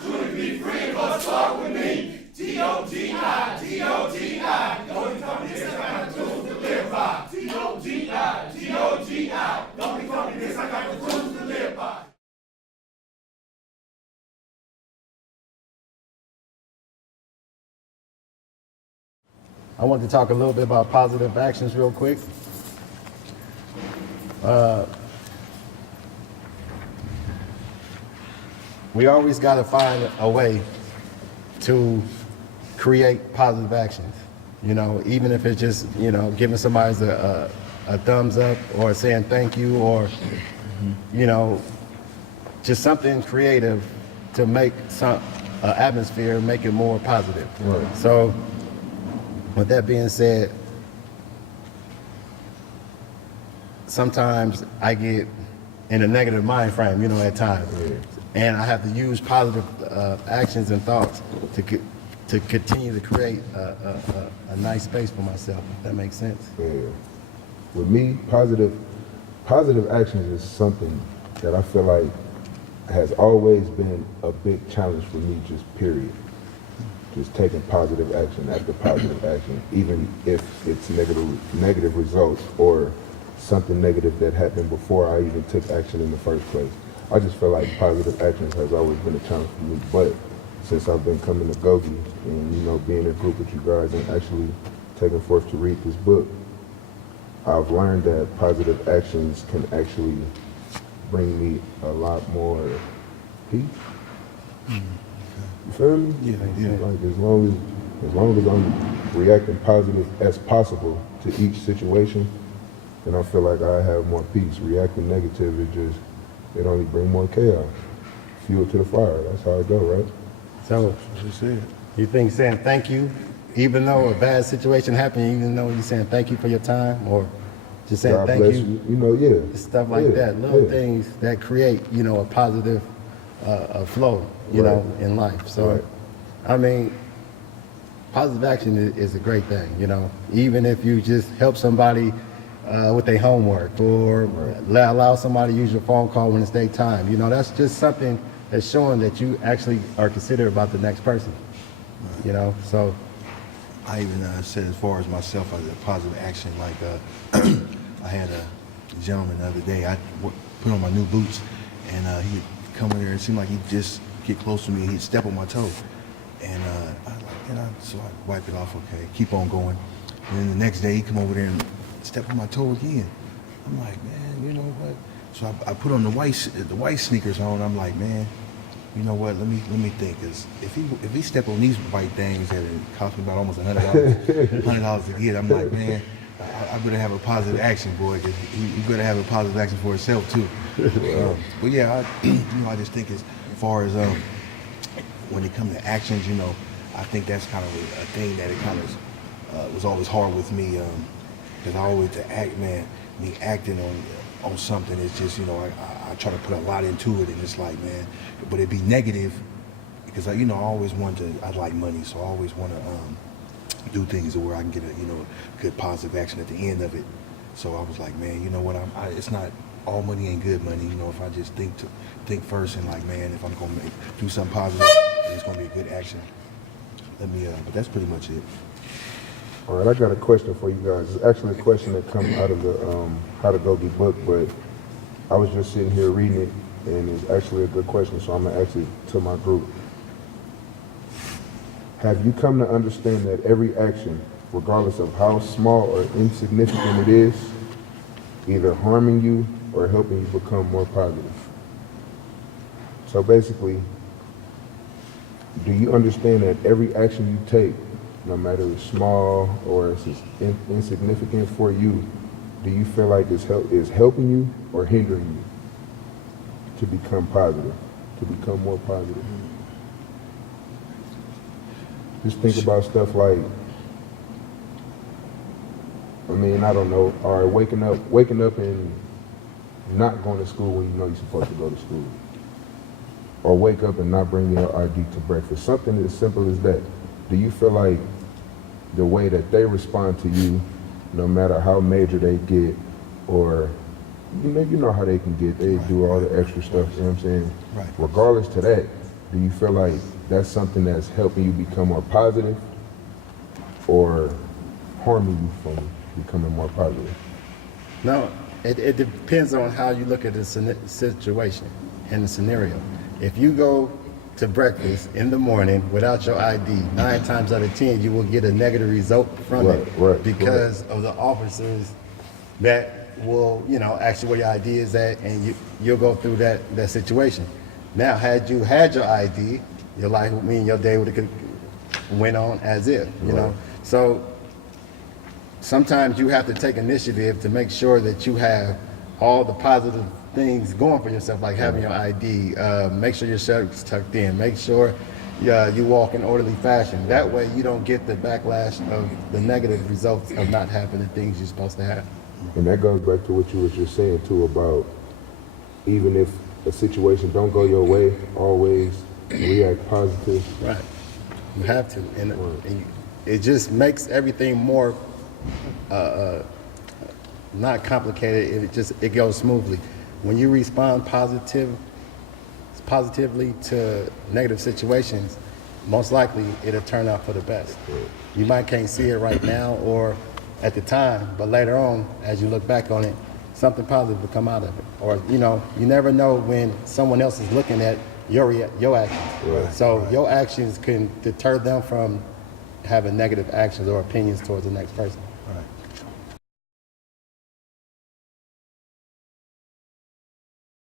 Truly be free and go start with me. GOGI, GOGI. Don't become this I got the tools to live by. GOGI, GOGI. Don't become this I got the tools to live by. I want to talk a little bit about positive actions real quick. We always got to find a way to create positive actions. You know, even if it's just, you know, giving somebody a thumbs up or saying thank you or, you know, just something creative to make some atmosphere, make it more positive. Right. So, with that being said, sometimes I get in a negative mind frame, you know, at times. Yeah. And I have to use positive actions and thoughts to continue to create a nice space for myself, if that makes sense. Yeah. With me, positive actions is something that I feel like has always been a big challenge for me, just period. Just taking positive action after positive action, even if it's negative results or something negative that happened before I even took action in the first place. I just feel like positive actions has always been a challenge for me. But since I've been coming to GOGI and, you know, being in a group with you guys and actually taking forth to read this book, I've learned that positive actions can actually bring me a lot more peace. You feel me? Yeah. Like as long as I'm reacting positive as possible to each situation, then I feel like I have more peace. Reacting negative, it only bring more chaos. Fuel to the fire. That's how it go, right? So, you think saying thank you, even though a bad situation happened, even though you're saying thank you for your time, or just saying God thank bless you, you know, yeah. stuff like that, little things that create, you know, a positive flow, you know, in life. So, Right. I mean, positive action is a great thing, you know, even if you just help somebody with their homework or allow somebody to use your phone call when it's their time. You know, that's just something that's showing that you actually are considerate about the next person, you know, so. I even said as far as myself as a positive action, like I had a gentleman the other day, I put on my new boots and he'd come in there and it seemed like he'd just get close to me and he'd step on my toe. And so I wipe it off, okay, keep on going. And then the next day he come over there and step on my toe again. I'm like, man, you know what? So I put on the white sneakers on. I'm like, man, you know what? Let me think. Cause if he step on these white things that it cost me about almost $100 to get, I'm like, man, I better have a positive action, boy. Cause he better have a positive action for himself too. But yeah, I just think as far as when it comes to actions, you know, I think that's kind of a thing that it kind of was always hard with me. Because I always me acting on something is just, you know, I try to put a lot into it and it's like, man, but it'd be negative because I always I like money, so I always want to do things where I can get a good positive action at the end of it. So I was like, man, you know what, it's not, all money ain't good money, you know, if I just think first and like, man, if I'm going to do something positive, it's going to be a good action. But that's pretty much it. All right, I got a question for you guys. It's actually a question that comes out of the How to GOGI book, but I was just sitting here reading it, and it's actually a good question, so I'm going to ask it to my group. Have you come to understand that every action, regardless of how small or insignificant it is, either harming you or helping you become more positive? So basically, do you understand that every action you take, no matter if it's small or it's insignificant for you, do you feel like it's helping you or hindering you to become positive, to become more positive? Just think about stuff like, I mean, I don't know, or waking up and not going to school when you know you're supposed to go to school. Or wake up and not bring your ID to breakfast. Something as simple as that. Do you feel like the way that they respond to you, no matter how major they get, or you know how they can get, they do all the extra stuff, you know what I'm saying? Right. Regardless to that, do you feel like that's something that's helping you become more positive or harming you from becoming more positive? No, it depends on how you look at the situation and the scenario. If you go to breakfast in the morning without your ID, 9 times out of 10 you will get a negative result from it because of the officers that will, ask you where your ID is at, and you'll go through that situation. Now, had you had your ID, your life, me and your day would have went on as if, you know. So sometimes you have to take initiative to make sure that you have all the positive things going for yourself, like having your ID, make sure your shirt's tucked in, make sure you walk in orderly fashion. That way you don't get the backlash of the negative results of not having the things you're supposed to have. And that goes back to what you were just saying too about even if a situation don't go your way, always react positive. Right. You have to. And it just makes everything more not complicated. It goes smoothly. When you respond positively to negative situations, most likely it'll turn out for the best. You might can't see it right now or at the time, but later on, as you look back on it, something positive will come out of it. Or, you never know when someone else is looking at your actions. So your actions can deter them from having negative actions or opinions towards the next person.